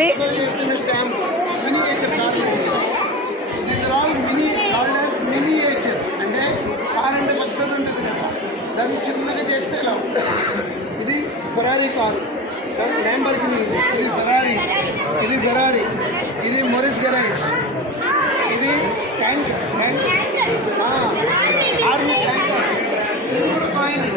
చేసిన stamp miniature కార్లు. These are all called as miniatures. అంటే కార్ అంటే పెద్దది ఉంటుంది కదా, దాన్ని చిన్నగా చేస్తే ఇలా ఉంటుంది. ఇది ఫెరారీ కారు, ల్యాంబర్గిని. ఇది ఫెరారీ, ఇది ఫెరారీ, ఇది మొరిస్ గెరైజ్, ఇది ట్యాంక్ ఆర్మీ ట్యాంకర్, ఇది కూడా కాయిన్.